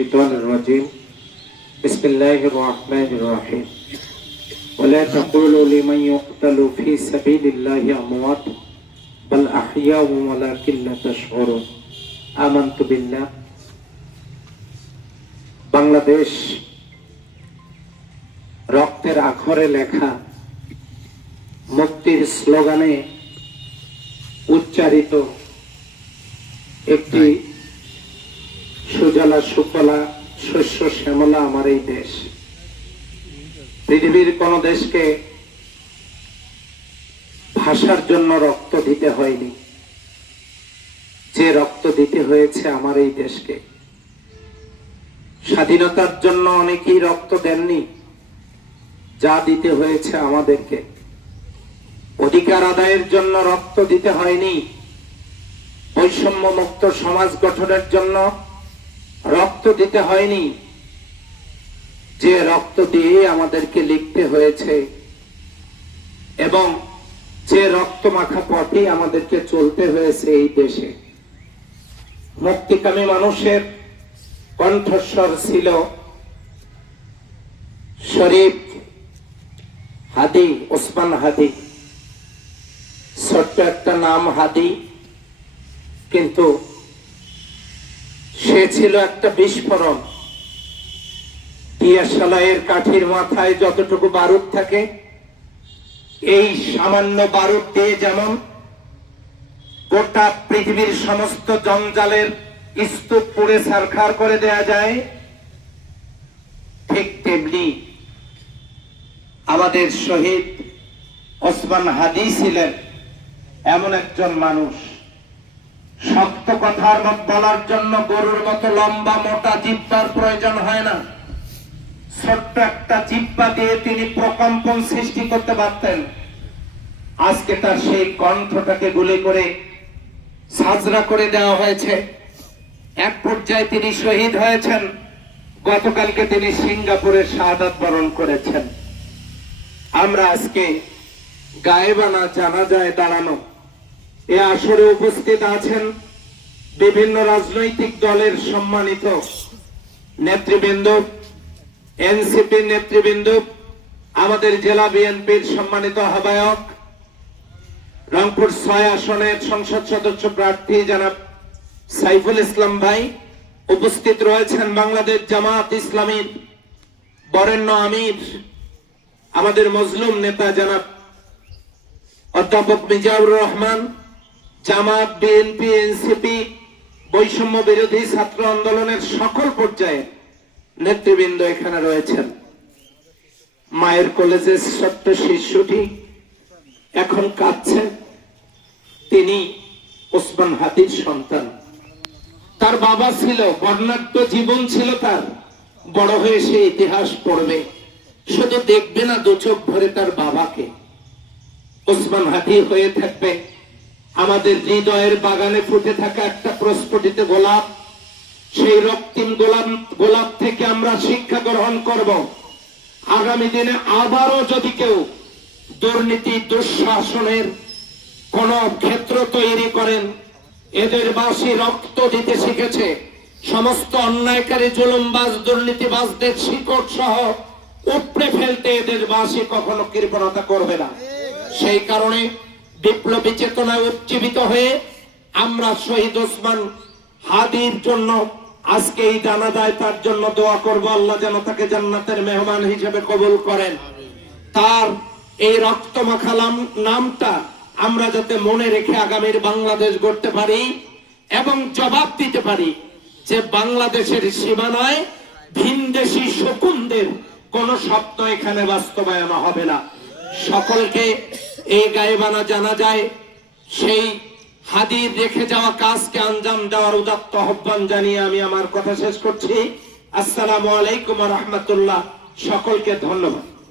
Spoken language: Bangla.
الشيطان الرجيم بسم الله الرحمن الرحيم ولا تقولوا لمن يقتل في سبيل الله أموات بل أحياء ولكن لا تشعرون آمنت بالله বাংলাদেশ রক্তের আখরে লেখা মুক্তির স্লোগানে উচ্চারিত একটি সুজলা সুফলা শস্য শ্যামলা আমার এই দেশ। পৃথিবীর কোন দেশকে ভাষার জন্য রক্ত দিতে হয়নি। যে রক্ত দিতে হয়েছে আমার এই দেশকে। স্বাধীনতার জন্য অনেকেই রক্ত দেননি, যা দিতে হয়েছে আমাদেরকে। অধিকার আদায়ের জন্য রক্ত দিতে হয়নি। বৈষম্য মুক্ত সমাজ গঠনের জন্য রক্ত দিতে হয়নি। যে রক্ত দিয়ে আমাদেরকে লিখতে হয়েছে এবং যে রক্ত মাখা পথে আমাদেরকে চলতে হয়েছে এই দেশে। মুক্তিকামী মানুষের কণ্ঠস্বর ছিল শরীফ হাদি, ওসমান হাদি। ছোট্ট একটা নাম হাদি, কিন্তু সে ছিল একটা বিস্ফোরণ দিয়াশালাইয়ের কাঠির মাথায় যতটুকু বারুদ থাকে, এই সামান্য বারুদ দিয়ে যেমন গোটা পৃথিবীর সমস্ত জঞ্জালের স্তূপ পুড়ে সারখার করে দেয়া যায়, ঠিক তেমনি আমাদের শহীদ ওসমান হাদি ছিলেন এমন একজন মানুষ। শক্ত কথার মত বলার জন্য গরুর মতো লম্বা মোটা জিব্বার প্রয়োজন হয় না। ছোট্ট একটা জিব্বা দিয়ে তিনি প্রকম্পন সৃষ্টি করতে পারতেন। আজকে তার সেই কণ্ঠটাকে গুলি করে সাজরা করে দেওয়া হয়েছে। এক পর্যায়ে তিনি শহীদ হয়েছেন। গতকালকে তিনি সিঙ্গাপুরে শাহাদাত বরণ করেছেন। আমরা আজকে গায়েবানা জানা যায় দাঁড়ানো এ আসরে উপস্থিত আছেন বিভিন্ন রাজনৈতিক দলের সম্মানিত নেতৃবৃন্দ, এনসিপি নেতৃবৃন্দ, আমাদের জেলা বিএনপির সম্মানিত আহ্বায়ক, রংপুর ছয় আসনের সংসদ সদস্য প্রার্থী জনাব সাইফুল ইসলাম ভাই উপস্থিত রয়েছেন বাংলাদেশ জামাত ইসলামীর বরেণ্য আমির, আমাদের মজলুম নেতা জনাব অধ্যাপক মিজাউর রহমান জামাত, বিএনপি, এনসিপি, বৈষম্য বিরোধী ছাত্র আন্দোলনের সকল পর্যায়ে নেতৃবৃন্দ এখানে রয়েছেন। মায়ের কলেজের ছোট্ট শিশুটি এখন কাঁদছেন তিনি ওসমান হাতির সন্তান। তার বাবা ছিল, বর্ণাঢ্য জীবন ছিল তার। বড় হয়ে সে ইতিহাস পড়বে। শুধু দেখবে না, দু চোখ ভরে তার বাবাকে। ওসমান হাতি হয়ে থাকবে। আমাদের হৃদয়ের বাগানে ফুটে থাকা একটা প্রস্ফুটিত গোলাপ। সেই রক্তিম গোলাপ গোলাপ থেকে আমরা শিক্ষা গ্রহণ করব। আগামী দিনে আবারও যদি কেউ দুর্নীতি, দুঃশাসনের কোন ক্ষেত্র তৈরি করেন, এদের বাসী রক্ত দিতে শিখেছে। সমস্ত অন্যায়কারী, জুলুমবাজ, দুর্নীতিবাজদের শিকড় সহ উপড়ে ফেলতে এদের বাসী কখনো কৃপণতা করবে না। সেই কারণে বিপ্লবী চেতনায় উজ্জীবিত হয়ে আমরা শহীদ ওসমান হাদির জন্য আজকে এই জানাজায় তার জন্য দোয়া করব। আল্লাহ যেন তাকে জান্নাতের মেহমান হিসেবে কবুল করেন। তার এই রক্ত মাখালাম নামটা আমরা যাতে মনে রেখে আগামীর বাংলাদেশ গড়তে পারি এবং জবাব দিতে পারি যে বাংলাদেশের সীমানায় ভিনদেশি শকুনদের কোন স্বপ্ন এখানে বাস্তবায়ন হবে না। সকলকে এই গায়েবানা জানা যায়, সেই হাদির রেখে যাওয়া কাজকে আঞ্জাম দেওয়ার উদাত্ত আহ্বান জানিয়ে আমি আমার কথা শেষ করছি। আসসালামু আলাইকুম রহমতুল্লাহ। সকলকে ধন্যবাদ।